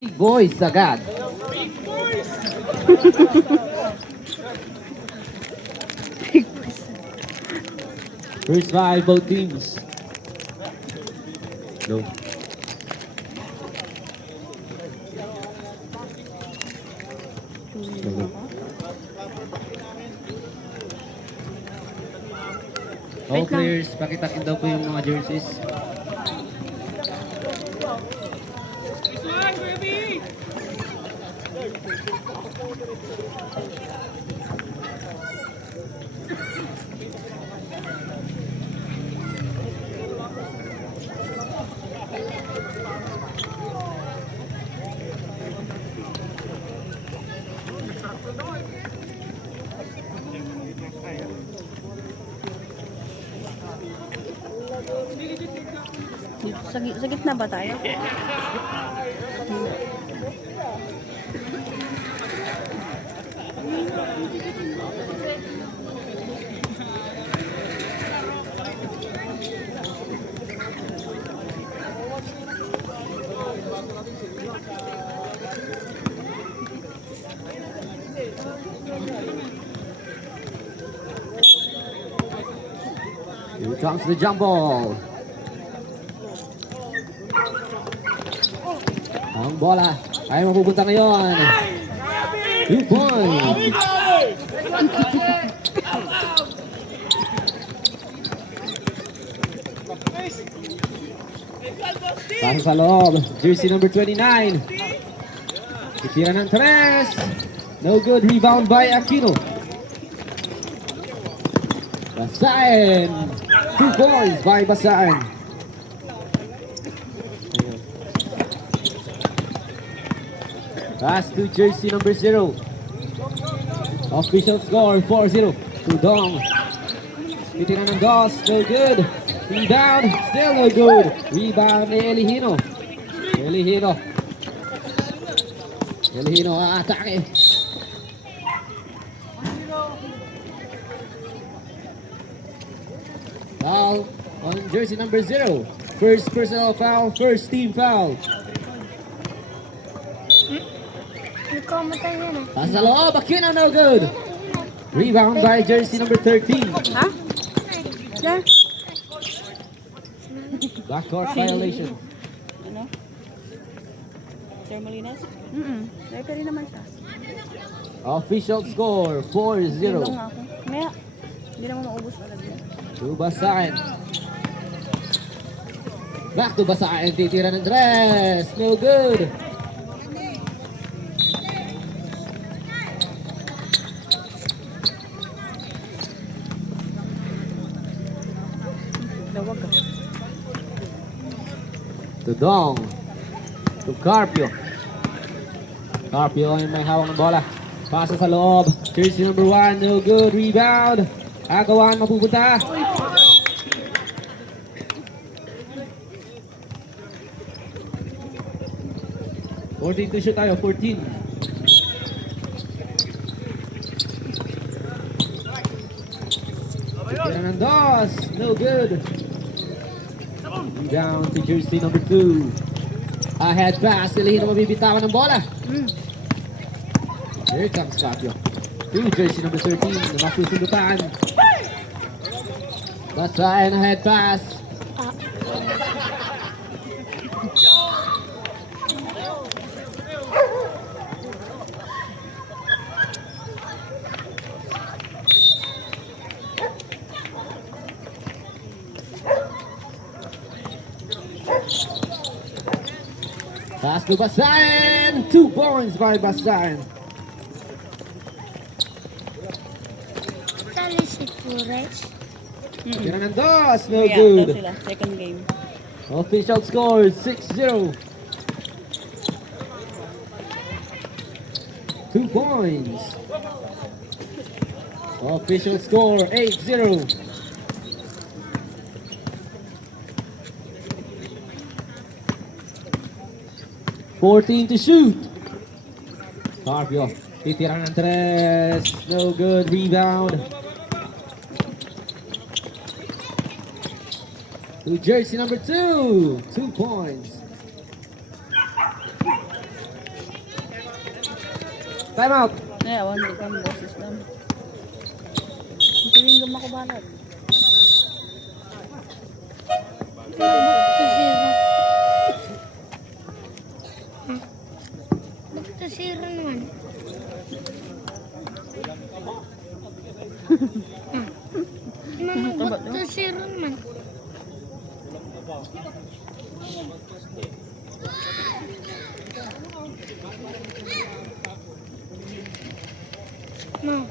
Big boys agad. First five, both teams. No. All players, pakitakin daw po yung mga jerseys. Sa gitna ba tayo? Here comes the jump ball. Ang bola ay mapupunta ngayon. 2 points. Pasok sa loob. Jersey number 29. Titira ng tres. No good. Rebound by Aquino. Basain. 2 points by Basain. Pass to jersey number 0. Official score 4-0 to Dong. Titira ng Dos, no good. Rebound, still no good. Rebound ni Elihino. Elihino atake. Foul on jersey number 0. First personal foul, first team foul. Pass sa loob, Aquino, no good. Rebound by jersey number 13. Ha? Diyan? Backcourt violation. Ano? Sir Molinas? Referee naman siya. Official score 4-0 Ilong nga ako. Maya, hindi naman maubos agad yan. to Basain. Back to Basain, titira ng dress. No good. Dawag ka. To Dong. To Carpio. Carpio ay may hawak ng bola. Pasa sa loob. Jersey number 1, no good. Rebound. Agawan, mapupunta. To shoot tayo, 14. Tira ng Dos. No good. Rebound to jersey number 2. Ahead pass. Elihino mabibitawan ng bola. Here comes Fabio. To jersey number 13 na masusundutan. Basain ahead pass. Pass to Basain. 2 points by Basain. Tira ng Dos. No Kaya, good. daw sila. Second game. Official score 6-0. 2 points. Official score 8-0. $14 to shoot. Carpio, titira ng tres. No good. Rebound. To jersey number 2. 2 points. Time out. Ayaw, hindi kang boses lang. Tuwing gumakubalat. Magtasira naman. Magtasira naman. No.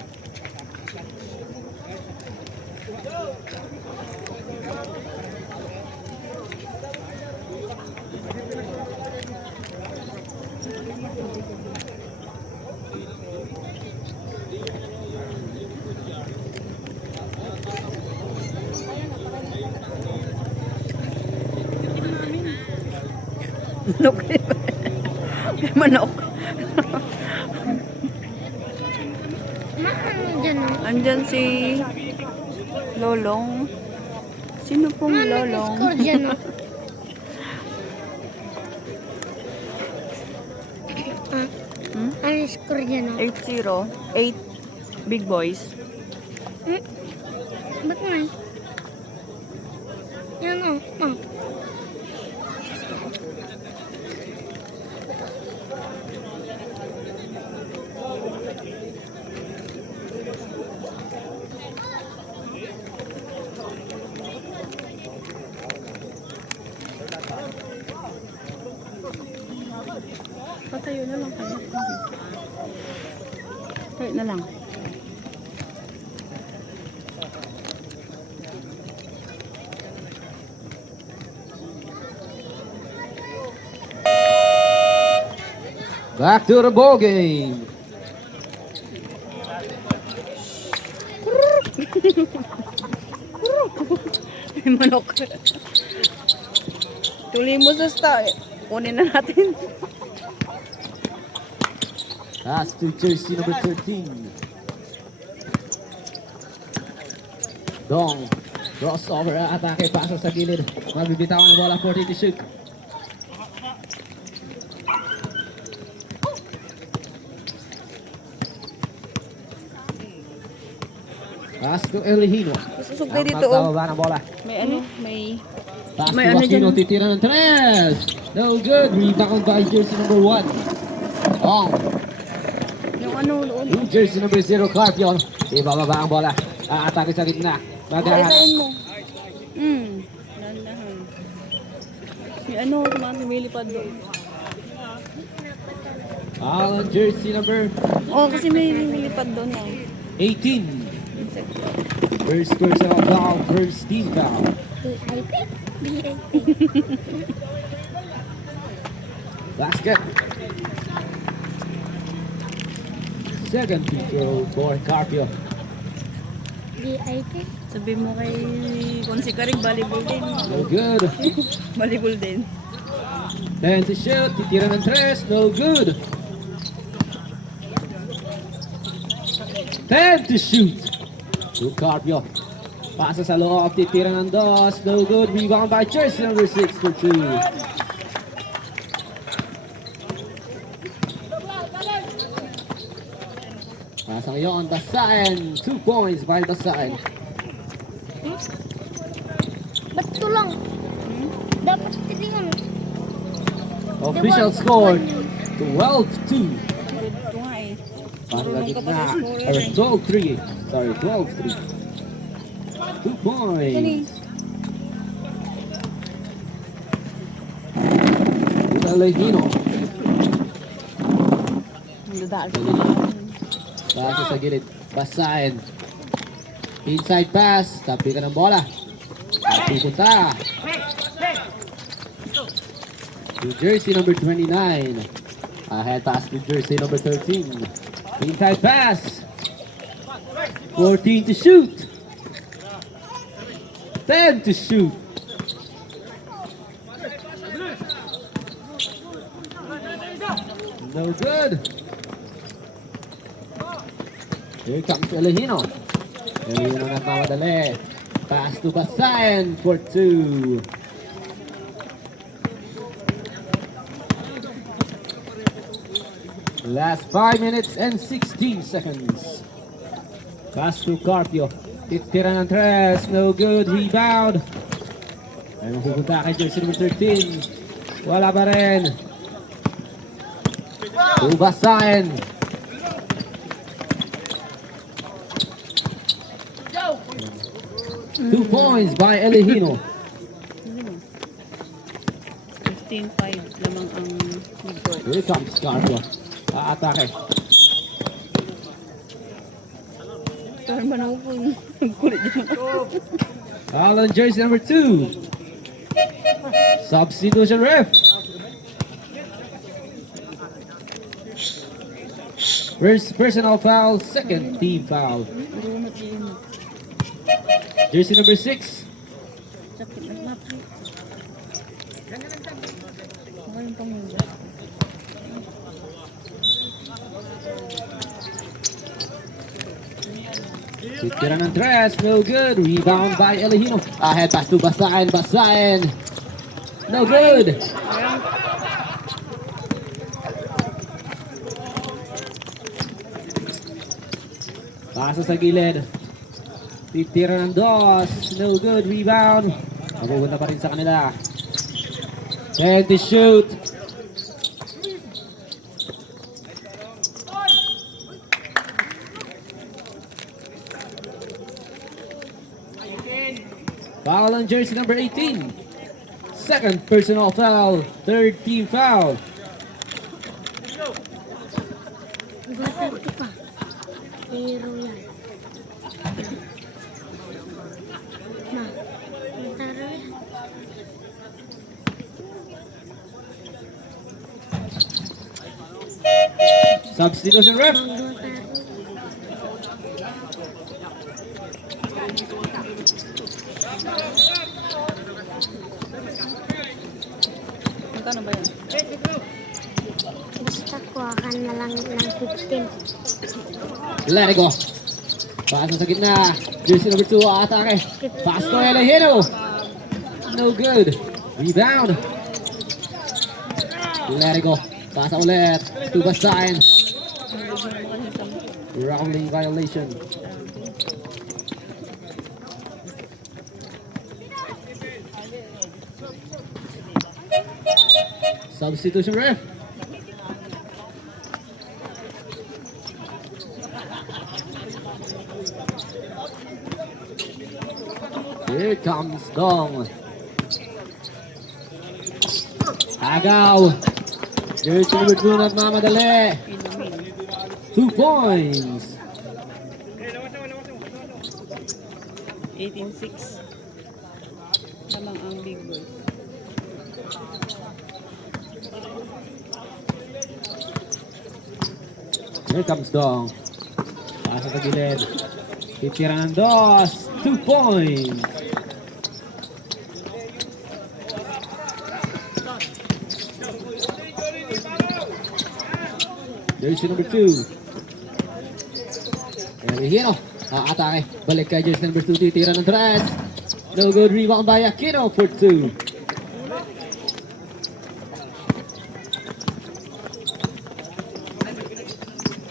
Manok. Manok. Ano dyan o? Andyan si Lolong. Sino pong Lolong? Score dyan o? Ano score dyan o? 8-0. 8 big boys. Ba't nga? Yan o. Oh. Patayo na lang kayo. Tayo na lang. Back to the ball game. May manok. Tuloy mo sa star. Kunin na natin. Pass to jersey number 13. Dong. Crossover atake. Pasa sa gilid. Magbibitawan ng bola. 40 to shoot. Pass to Elihino. Susog tayo dito. Oh. Bababa ng bola. May ano? May... Pass May to ano Aquino. dyan? Titira ng tres. No good. Rebound by jersey number 1. Dong. Yung ano doon. New jersey number 0, Carpion. Ibababa ang bola. Aatake sa gitna. Pakain mo. Dandahan. May ano, lumilipad doon. Alan jersey number Oh, kasi may lumilipad doon ah. 18. First personal foul, first team foul. VIP? VIP. Basket. Second free throw for Carpio. VIP? Sabi mo kay Consikarig, volleyball din. No good. Volleyball din. 10 to shoot. Titira ng tres. No good. 10 to shoot. To Carpio. Pasa sa loob. Titira ng dos. No good. Rebound by jersey number 6 for 2. Pasa ngayon. Basain. 2 points by Basain. Ba't ito lang? Dapat tilingan. Official score 12-2. Ito nga eh. Marunong ka pa sa scorer eh. 12-3. Sorry, 12-3. 2 points. Elehino. Nadaan ka Pasa sa gilid. Basahin. Inside pass. Tabi ka ng bola. Pupunta. New jersey number 29. Ahead pass to jersey number 13. Inside pass. 14 to shoot. 10 to shoot. No good. Here comes Elehino. Elehino nagmamadali. Pass to Basayan for 2. Last 5 minutes and 16 seconds. Pass to Carpio. Titira ng tres. No good. Rebound. Ay mapupunta kay jersey number 13. Wala pa rin. Tubasan. Two points by Elihino. 15-5 lamang ang midcourt. Here comes Carpio. Aatake. Saan ba na po yung kulit yun? Foul on jersey number 2. Substitution ref. First personal foul, second team foul. Marunot yun. Jersey number 6. Sakit na mati. Baka yung pangunda. Titira ng tres, no good. Rebound by Elihino. Ahead pass to Basain, Basain. No good. Pasa sa gilid. Titira ng dos. No good. Rebound. Mapupunta pa rin sa kanila. 10 to shoot. Foul on jersey number 18. Second personal foul. Third team foul. Bata ito pa. Hero yan. Ma, taro yan. Substitution ref. Ang dua taro. Magkano ba yan? Basta kuhakan na lang ng 15. Let it go. Pasa sa gitna. Jersey number 2 atake. Pass to Elihino. No good. Rebound. Let it go. Pasa ulit. To Basain. Rounding violation. Substitution ref. Here comes Dong. Agaw. Jersey number 2 nagmamadali. 2 points. 18-6 lamang ang big boy. Here comes Dong. Pasa sa gilid. Titira ng dos. 2 points. Jersey number 2. Elihino. Atake. Balik kay jersey number 2. Titira ng tres. No good. Rebound by Aquino for 2.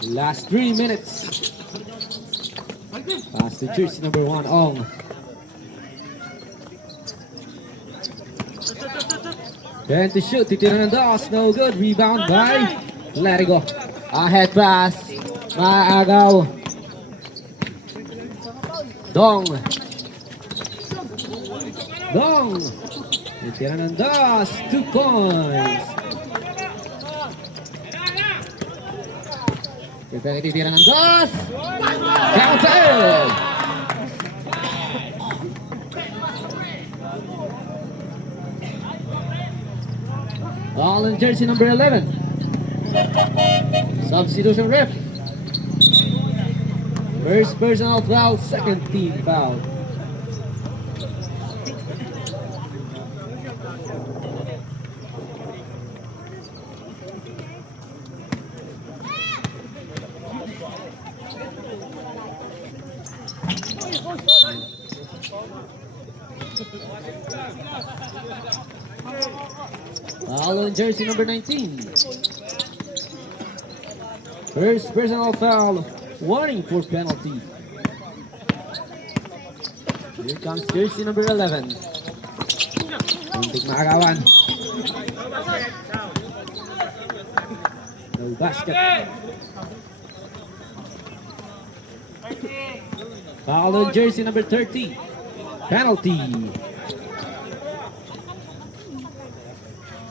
Last 3 minutes. Pass to jersey number 1, Ong. Then to shoot, titira ng dos, no good. Rebound by Larigo. Ahead pass. Maagaw. Dong. Dong. Titira ng dos, 2 points. Titira ng dos. Counted. Ball in jersey number 11. Substitution ref. First personal foul, second team foul. Foul on jersey number 19. First personal foul. Warning for penalty. Here comes jersey number 11. Muntik maagawan. No basket. Foul on jersey number 30. Penalty.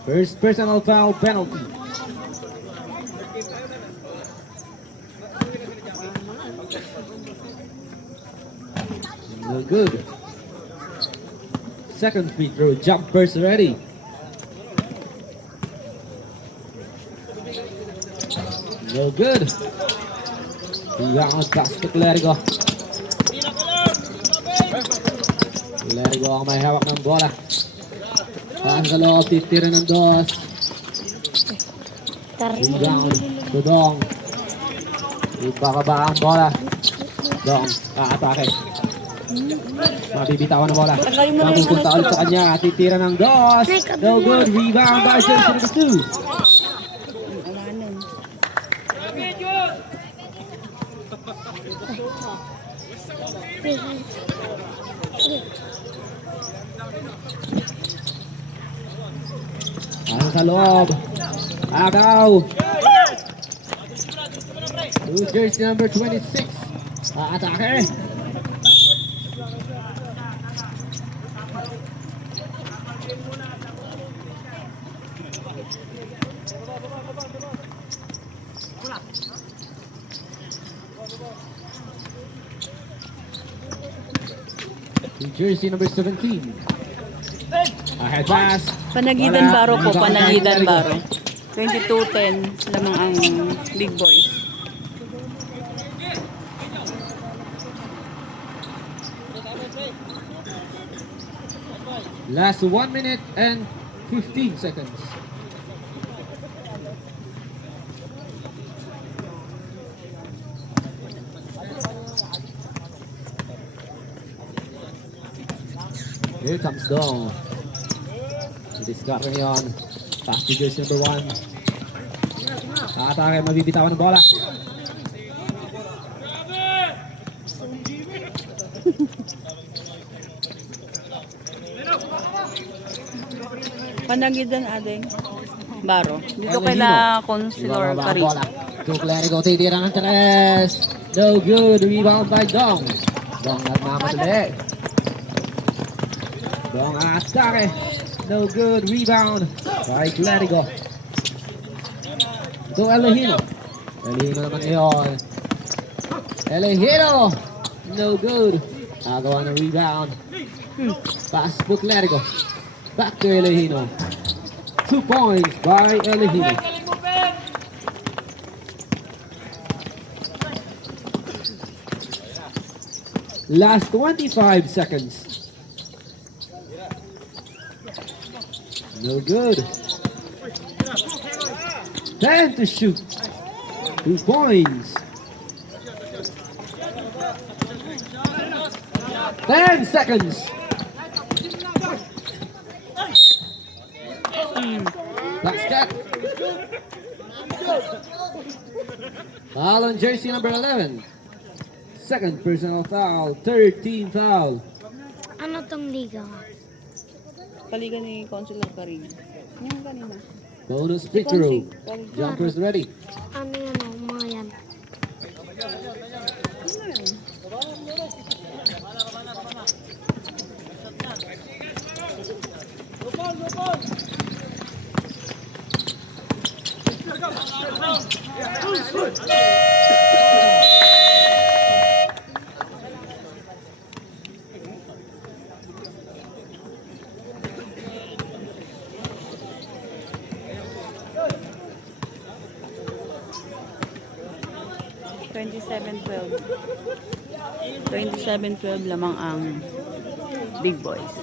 First personal foul penalty. No good. Second free throw. Jumpers ready. No good. Rebound pass to Clerigo. Clerigo ang may hawak ng bola. Paano sa loob, titira ng dos. Rebound to Dong. Ipakaba ang bola. Dong, aatake. Mabibitawan ang bola. Mapupunta ulit sa kanya. Titira ng dos. No good. Rebound by jersey number 2. Ang sa loob. Agaw. Jersey number 26. Aatake. Jersey number 17. Ahead pass. Panagidan Wala. Baro po, Rebound by Panagidan Clerigo. Baro. 22-10 lamang ang Big Boys. Last 1 minute and 15 seconds. Here comes Dong. Discover niyon. Pass to jersey number 1. Atake, mabibitawan ng bola. Panagidan ading Baro. Dito Ano, kaila Hino? Consular Ibababa ang Cari. bola. To Clerigo, titira ng 3. No good. Rebound by Dong. Dong nagmamadali. Dong atake. No good. Rebound by Clerigo. To Elehino. Elehino naman yun. Elehino. No good. Agawa ng rebound. Pass to Clerigo. Back to Elehino. 2 points by Elehino. Last 25 seconds. No good. 10 to shoot. 2 points. 10 seconds. Basket. Foul on jersey number 11. Second personal foul. 13 foul. Ano tong liga? Paligan ni Consular Cari. Yung kanina. Bonus free throw. Jumpers ready. Ano yan o, mga yan? $27-12 lamang ang Big Boys.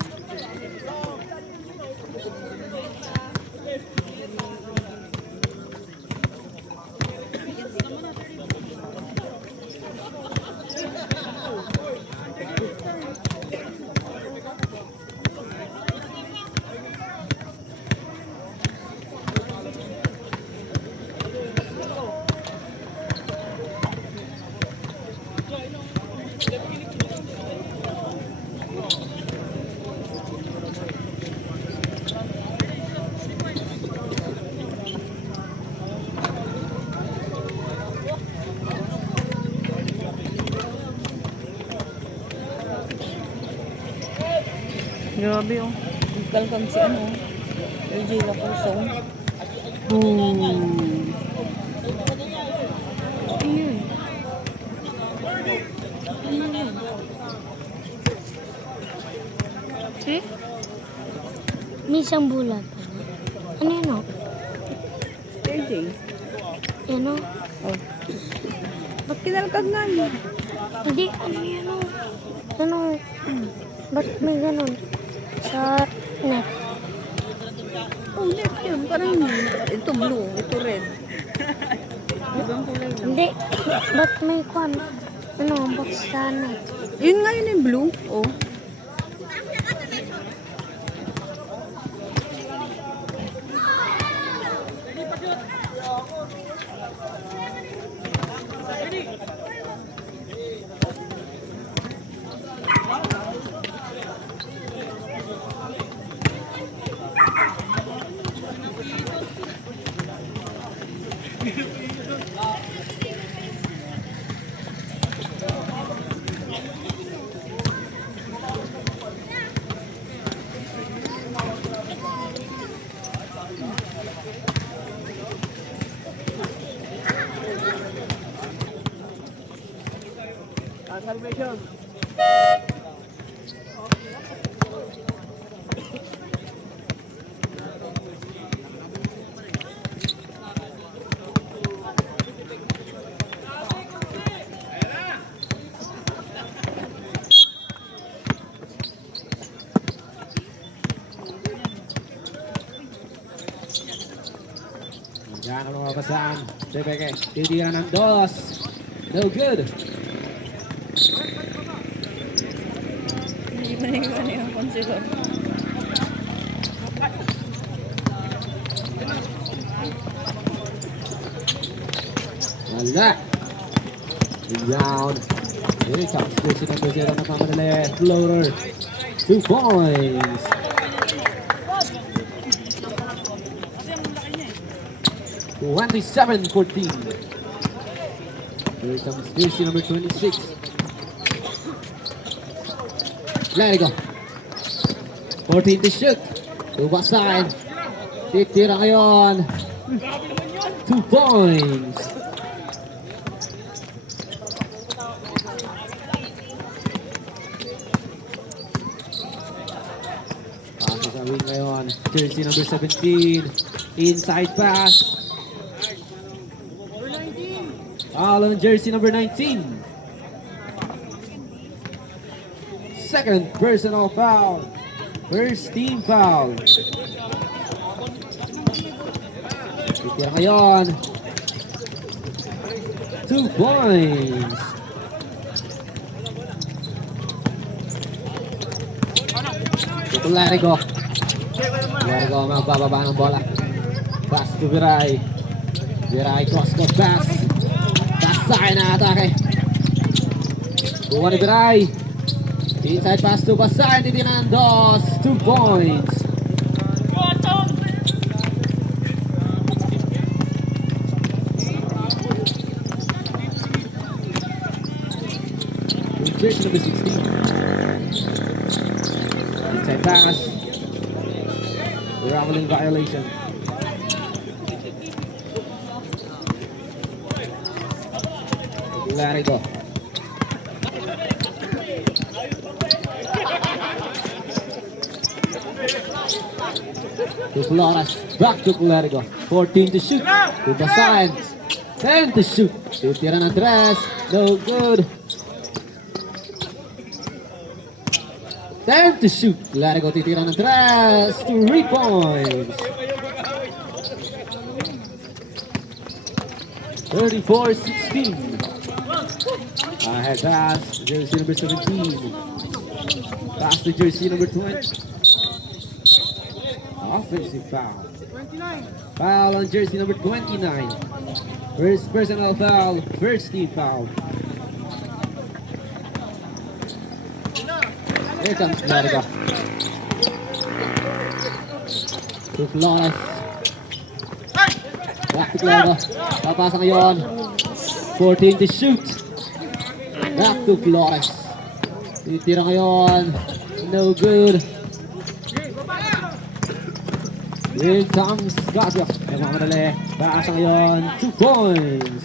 Grabe oh. Kalkag si ano. LJ Lapuso. Ayun. Ano yun? Eh? May isang bulat. Ano yun o? LJ. Yan o? Oh. Ba't kinalkag nga niya? Hindi, ano yan o? Ano? Ba't may ganun? Sa net. Oh, net yun. Parang ito blue, ito red. Ibang kulay lang. Hindi. Ba't may kwan? Ano? Box sa net. Yun nga yun yung blue. Oh. Yan ang mga basaan. Sebeke, titiran ng dos. No good. Hindi pa naiwan yung concealer. Wala. Rebound. Here it comes. Pusin ang dosera ng Mamanale. Floater. 2 points. (27-14). Here comes jersey number 26. There you go. 14 to shoot. Tubasan. Titira ngayon. 2 points. Pasok sa wing ngayon. Jersey number 17. Inside pass. Foul on jersey number 19. Second personal foul. First team foul. Titira ngayon. 2 points. Ito Larigo. Larigo magbababa ng bola. Pass to Viray. Viray cross-court pass. Basahin na atake. Buwan ni Viray. Inside pass to Basahin. Titiran ng dos. 2 points. Jersey number 16. Inside pass. Raveling violation. Larigo. To Flores. Back to Larigo. 14 to shoot. To Basahin. 10 to shoot. Titira ng tres. No good. 10 to shoot. Larigo titira ng tres. 3 points. 34-16. Ahead pass, jersey number 17. Pass to jersey number 20. Offensive foul. Foul on jersey number 29. First personal foul, first team foul. Here comes Larigo. To Flores. Back to Larigo. Papasa ngayon. 14 to shoot. Back to Flores. Titira ngayon. No good. Here comes Scorpio. Ay mga madali. Paasa ngayon. 2 points.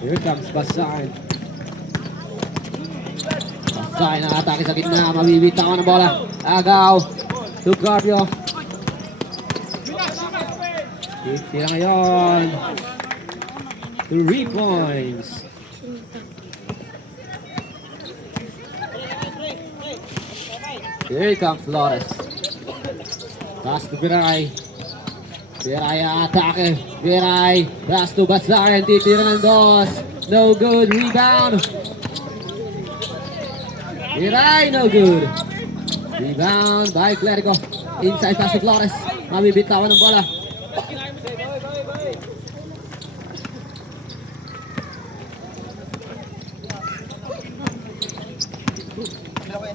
Here comes Basahin. Basahin ang atake sa gitna. Mabibitawan ng bola. Agaw. To Scorpio. Tira ngayon. 3 points. Here comes Flores. Pass to Viray. Viray atake. Viray. Pass to Basahin. Titira ng dos. No good. Rebound. Viray. No good. Rebound by Clerico. Inside pass to Flores. Mabibitawan ng bola.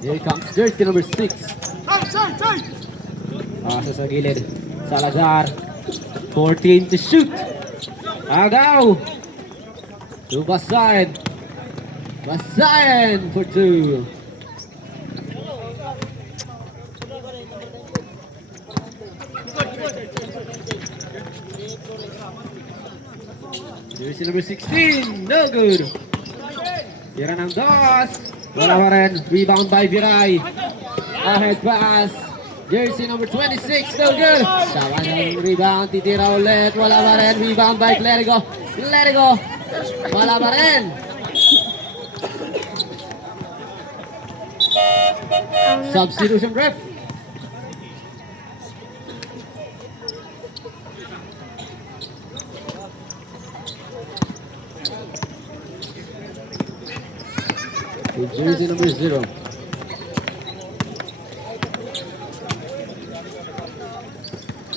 Here comes jersey number 6. Sa gilid. Salazar. 14 to shoot. Agaw. To Basahin. Basahin for 2. Jersey number 16. No good. Tira ng dos. Wala pa rin. Rebound by Viray. Ahead pass. Jersey number 26. No good. Sama ng rebound. Titira ulit. Wala pa rin. Rebound by Clerico. Clerico. Wala pa rin. Substitution ref. With jersey number 0.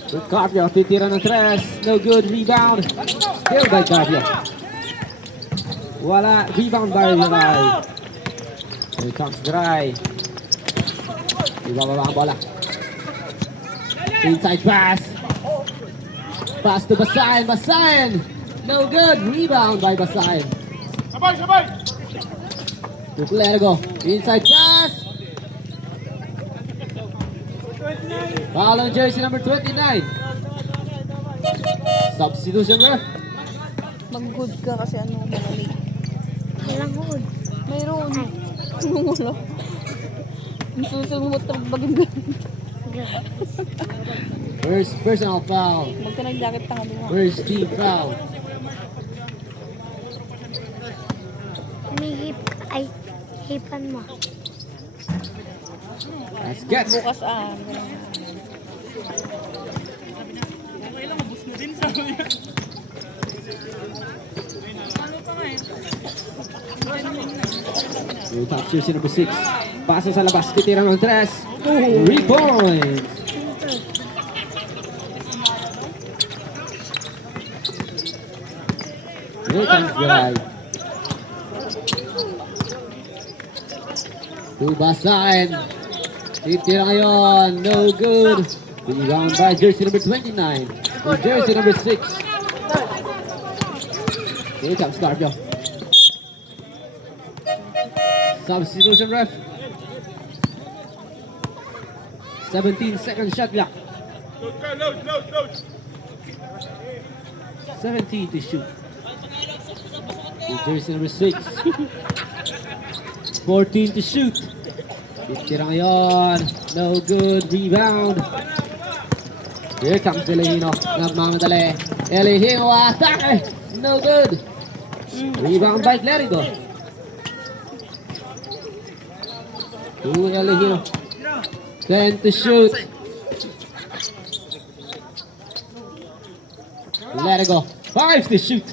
With Carpio, titira ng 3. No good. Rebound. Still by Carpio. Wala. Rebound by Viray. Here comes Viray. Ibababa ang bola. Inside pass. Pass to Basahin. Basahin. No good. Rebound by Basahin. To Clerico. Inside pass. Foul on jersey number 29. Substitution ref. Mag-good ka kasi ano, mali. Walang hood. Mayroon. Sumumulo. Susunod ang baging First personal foul. Magtanag-jacket pa nga doon. First team foul. May hipan mo. Let's get. Bukas Yung top jersey number 6. Pasa sa labas. Titira ng 3. 3 points. Here comes Viray. To Basahin. Titira ngayon. No good. Rebound by jersey number 29. With jersey number 6. Here comes Scorpio. Substitution ref. 17-second shot clock. 17 to shoot. With jersey number 6. 14 to shoot. Titira ngayon. No good. Rebound. Here comes Elehino. Nagmamadali. Elehino atake. No good. Rebound by Clerico. To Elehino. 10 to shoot. Clerico. 5 to shoot.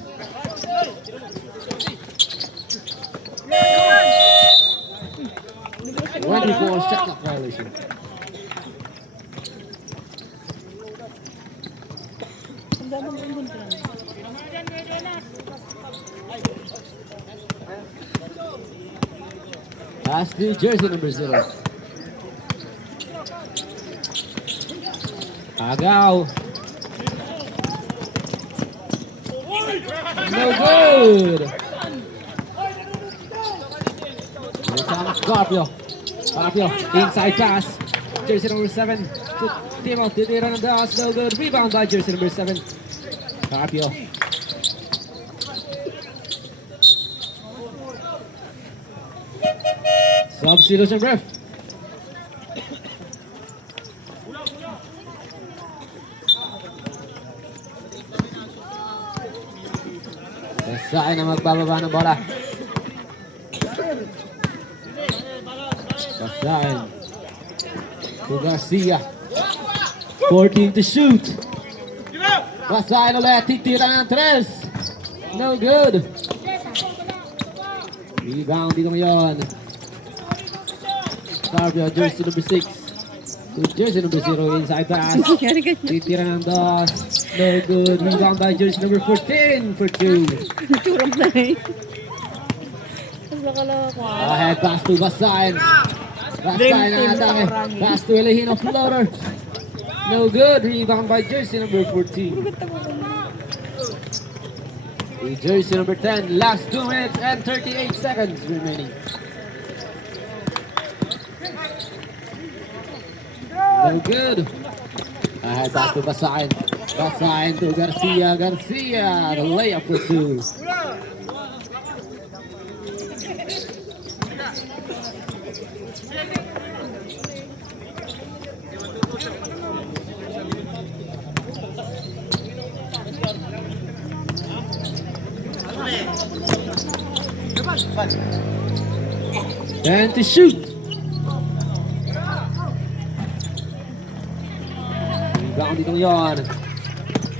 24 shot clock violation. Pass to jersey number 0. Agaw. No good. Here comes Scorpio. Scorpio, inside pass. jersey number 7. Timo, titira ng das. No good. Rebound by jersey number 7. Carpio. Substitution ref. Basahin na magbababa ng bola. Basahin. To Garcia. 14 to shoot. Basahin ulit. Titira ng 3. No good. Rebound dito ngayon. Carpio, jersey number 6. To jersey number 0. Inside pass. Titira ng dos. No good. Rebound by jersey number 14 for 2. Turap na eh. Mas nakaloko. Ahead pass to Basahin. Basahin ang atake. Pass to Elehino. Floater. No good. Rebound by jersey number 14. To jersey number 10. Last 2 minutes and 38 seconds remaining. No good. Ahead pass to Basahin. Basahin to Garcia. Garcia. The layup for 2. And to shoot. Rebound dito ngayon.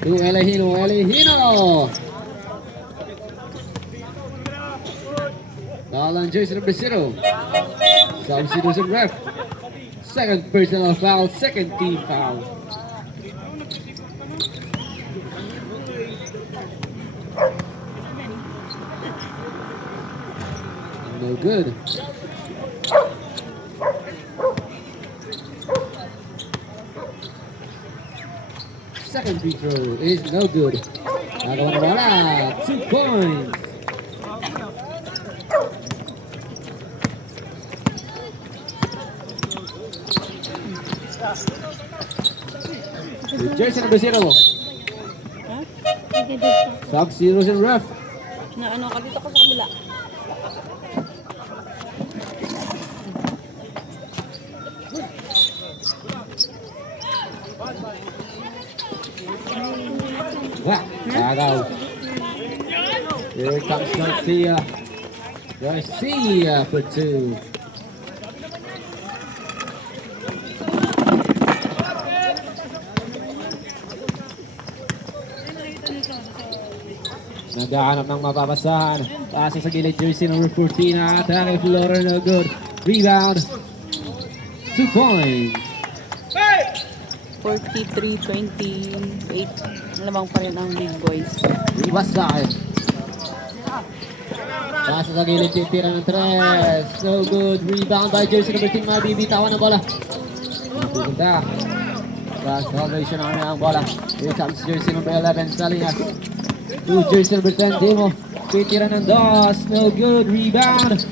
To Elehino. Elehino. Foul on jersey number 0. Substitution ref. Second personal foul. Second team foul. No good. Second free throw is no good. Nagawa na bola. 2 points. Jersey number 0. Ha? Substitution ref. Na ano ka dito ko sa kabila. Wah, agaw. Here comes Garcia. Garcia for 2. Naghahanap ng mapapasahan. Pasa sa gilid, jersey number 14. Atake, floater, no good. Rebound. 2 points. 43-28. Lamang pa rin ang big boys. Basahin. Pasa sa gilid, titira ng 3. So good. Rebound by jersey number 10. Mabibitawan ng bola. Napupunta. Cross salvation ang bola. Here comes jersey number 11. Salinas. To jersey number 10. Demo. Titira ng 2. No good. Rebound.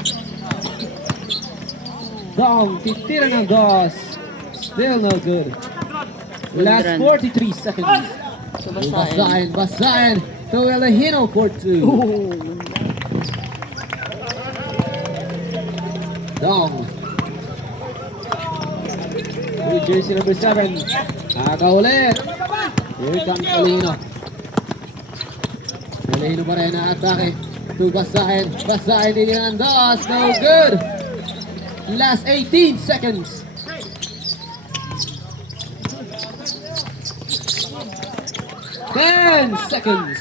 Dong. Titira ng 2. Still no good. Last 43 seconds. So Basahin. To Elehino for 2. Dong. To jersey number 7. Aga ulit. Here comes Elehino. Elehino pa rin na atake. To Basahin. Basahin din ang 2. No good. Last 18 seconds. 10 seconds.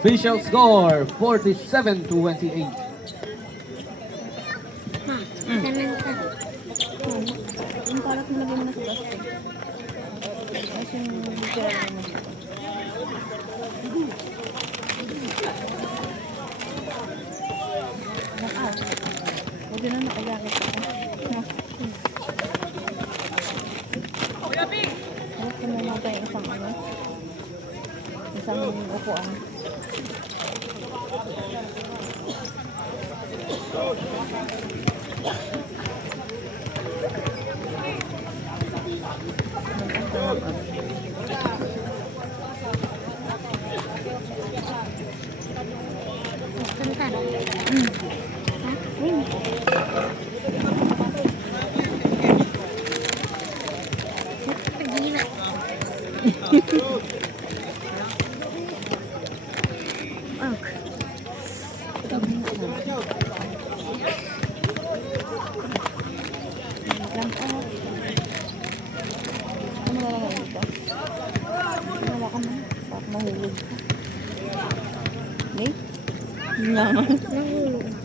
Official score 47-28. Yung kalat mo lagay mo na sa basket. Tapos yung tira mo. Diyan na nakajakit ako. No. Harap ko muna tayo isang ano. Isang upuan. Kanta. Pagina. Ok. Lang ako. Ano na lang dito? Wala ka man. Bakit mahulog ka? Hindi? Hindi naman. Nahulog.